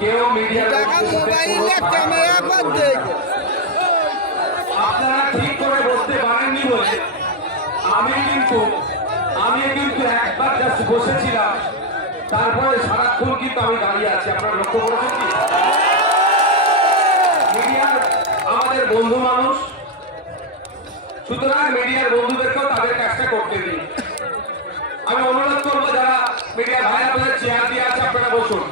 কেউ মিডিয়ার টাকা মোবাইলে ক্যামেরা করতে আপনারা ঠিক করে বসতে পারেননি বলে। আমি কিন্তু আমি কিন্তু একবার জাস্ট বসেছিলাম তারপরে সারাক্ষণ কিন্তু আমি দাঁড়িয়ে আছি। আপনারা লক্ষ্য করেছেন কি? মিডিয়ার আমাদের বন্ধু মানুষ। সুতরাং মিডিয়ার বন্ধুদেরকেও তাদের কাজটা করতে দিন। আমি অনুরোধ করব যারা মিডিয়া ভাই আপনাদের চেয়ার দিয়ে আছে আপনারা বসুন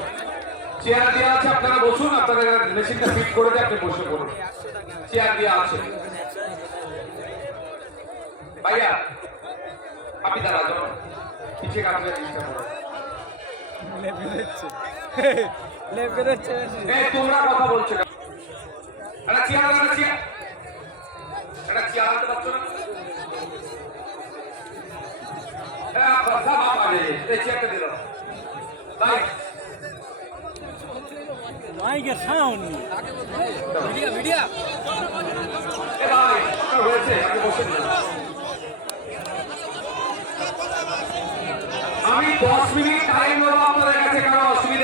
চেয়ার দেওয়া আছে আপনারা বসুন আপনাদের মেশিনটা ফিট করে দিয়ে আপনি বসে পড়ুন। চেয়ার দেওয়া আছে। ভাইয়া আপনি দাঁড়া যান পিছিয়ে কাটলে চেষ্টা করো তোমরা কথা বলছো চেয়ার না? হ্যাঁ, মাইকের সাউন্ড। আপনি বসে আমি দশ মিনিট টাইম আপনাদের কাছে অসুবিধা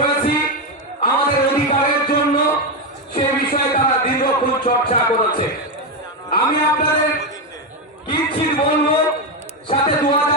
হয়েছি আমাদের অধিকারের জন্য সে বিষয়ে তারা দীর্ঘক্ষণ চর্চা করেছে। আমি আপনাদের কিঞ্চিত বলব, সাথে দু হাজার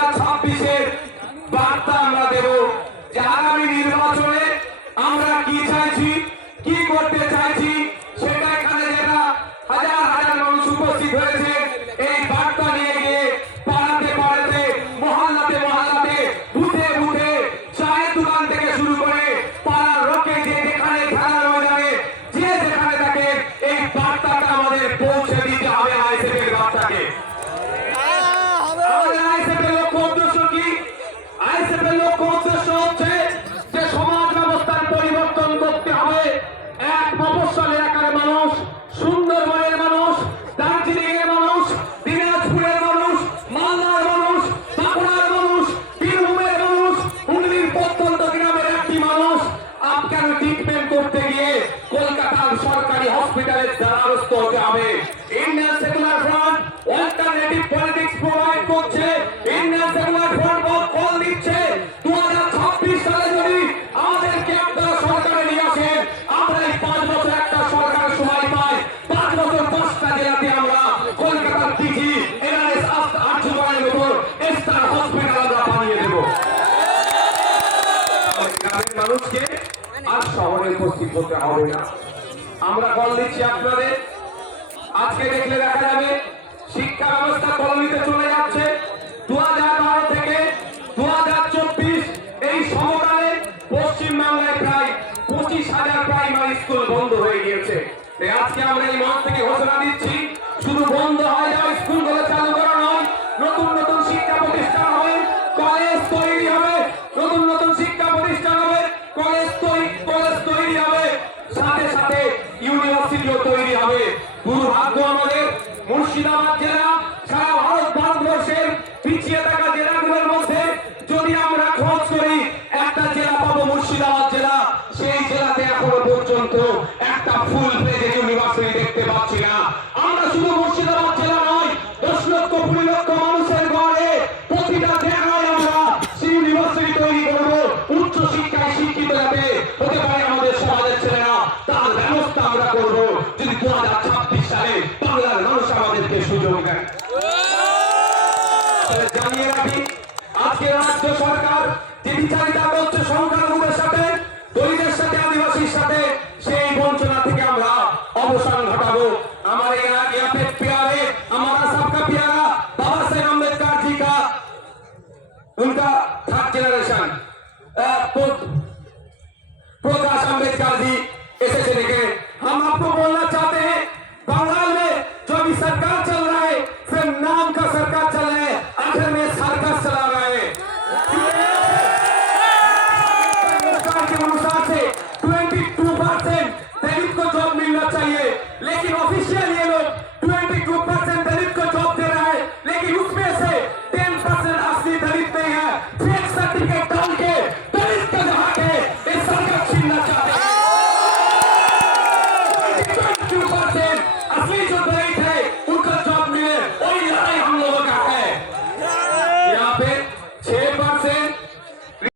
সরকারি হসপিটালের দ্বারস্থ হতে হবে। Indian secular front alternative politics provide করছে। ইন্ডিয়ান সেকুলার ফ্রন্ট কল দিচ্ছে। দু সালে যদি আমাদেরকে আপনারা সরকারে নিয়ে আসেন, আমরা এই পাঁচ বছর একটা সরকার সময় পাই। পাঁচ বছর পাঁচটা জেলাতে আমরা কলকাতার পিজি এনআরএস আর্যমানের উপর স্টার হসপিটাল আমরা বানিয়ে দেবো। মানুষকে আর শহরে উপস্থিত হতে হবে না। আমরা কল দিচ্ছি আপনাদের। আজকে দেখলে দেখা যাবে শিক্ষা ব্যবস্থা কলোনিতে চলে যাচ্ছে। দু থেকে দু এই সমকালে পশ্চিমবাংলায় প্রায় পঁচিশ হাজার প্রাইমারি স্কুল বন্ধ হয়ে গিয়েছে। আজকে আমরা এই মঞ্চ থেকে ঘোষণা দিচ্ছি, শুধু বন্ধ হয়ে যাওয়া স্কুলগুলো চালু করা নয় নতুন তার ব্যবস্থা আমরা করব। যদি দু হাজার ছাব্বিশ সালে বাংলার মানুষ আমাদেরকে সুযোগ জানিয়ে রাখি, আজকে রাজ্য সরকার যে বিচারিতা করছে সংখ্যালঘুদের সাথে, দলিতের সাথে, আদিবাসীর সাথে, সেই বঞ্চনা থেকে আমরা অবসান ঘটাবো। আমার আমারা সবকা সাহেব আম্বেদকর জি জেনারেশন প্রকাশ আম্বেদকর জি